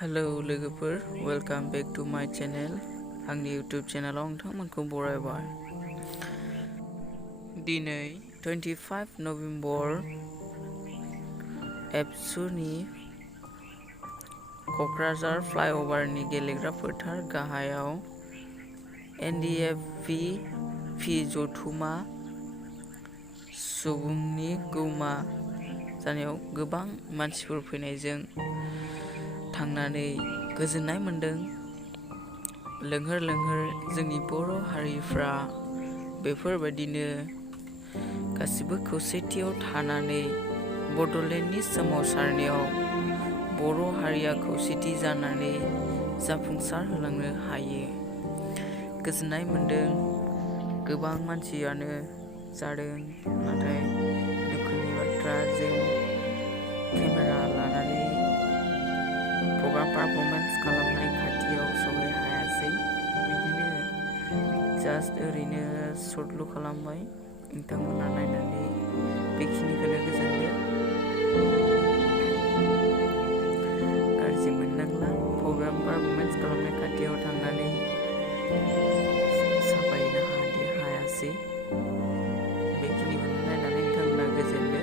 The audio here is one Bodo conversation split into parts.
हेलौ लोगोफोर, वेलकाम बेक टू माय चेनेल। आंनि इउटुब चेनेलाव नोंथांमोनखौ बरायबाय। दिनै 25 नभेम्बर एबसुनि क'क्राझार फ्लाइअभारनि गेलेग्रा फोथार गाहायाव NDFP जथुमा सुबुंनि गौमा जानायाव गोबां मानसिफोर फैनायजों थांनानै गोजोननाय मोन्दों। लोंहोर लोंहोर जोंनि बर' हारिफ्रा बेफोरबायदिनो गासिबो खौसेथियाव थानानै बड'लेण्डनि सोमावसारनायाव बर' हारिया खौसेथि जानानै जाफुंसार होलांनो हायो। गोजोननाय मोन्दों। गोबां मानसियानो जादों, नाथाय दुखुनि बाथ्रा जों केमेरा लानानै प्रग्राम पारफरमेन्स खालामनाय खाथियाव सहैनो हायासै। बिदिनो जास्ट ओरैनो शर्टल' खालामबाय। नोंथांमोना नायनानै बेखिनिखौनो गोजोनदो। गाज्रि मोननांला, प्रग्राम पारफरमेन्स खालामनाय खाथियाव थांनानै साफायनो हायासै। बेखिनिखौनो नायनानै नोंथांमोना गोजोनदो।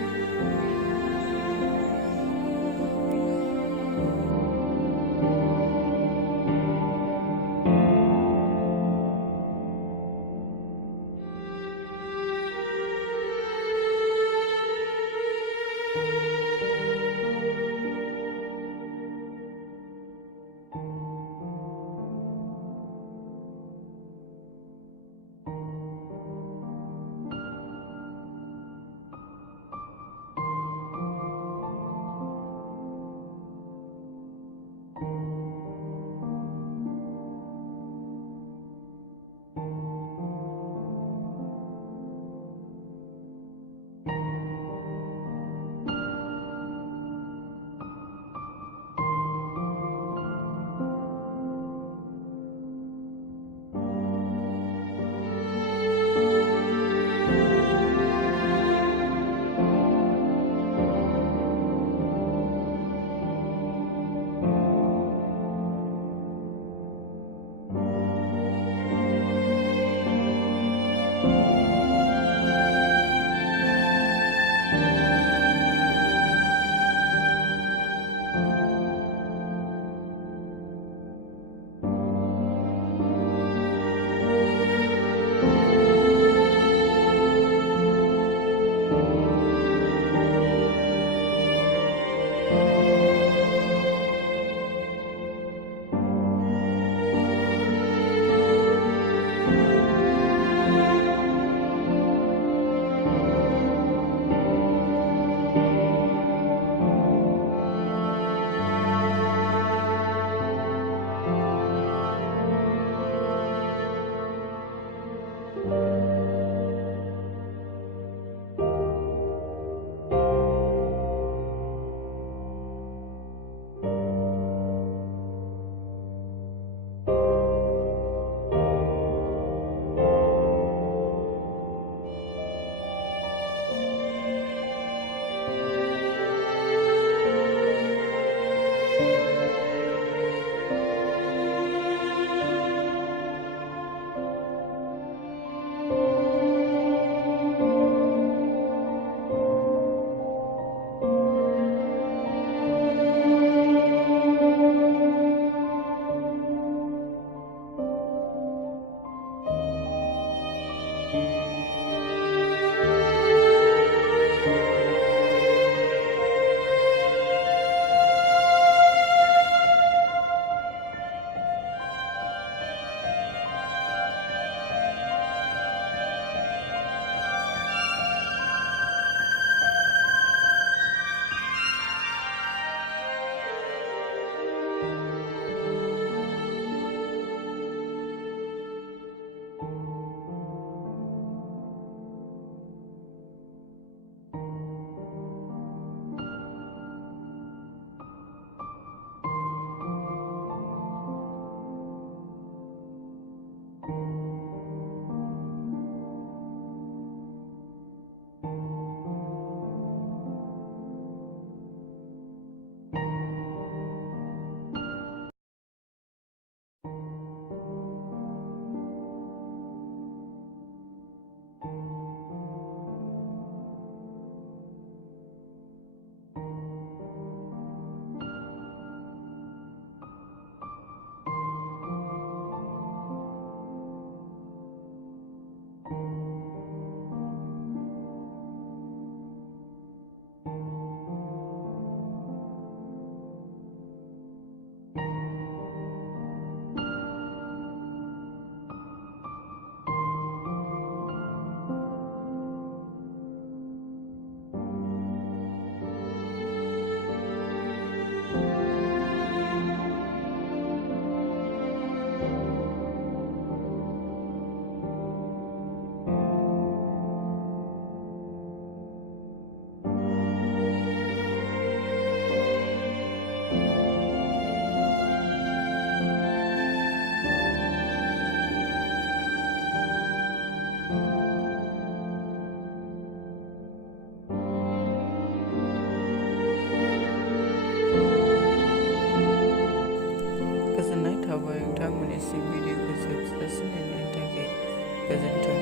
गोजोन्थों।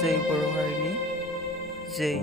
जै बर' हारिनि जै।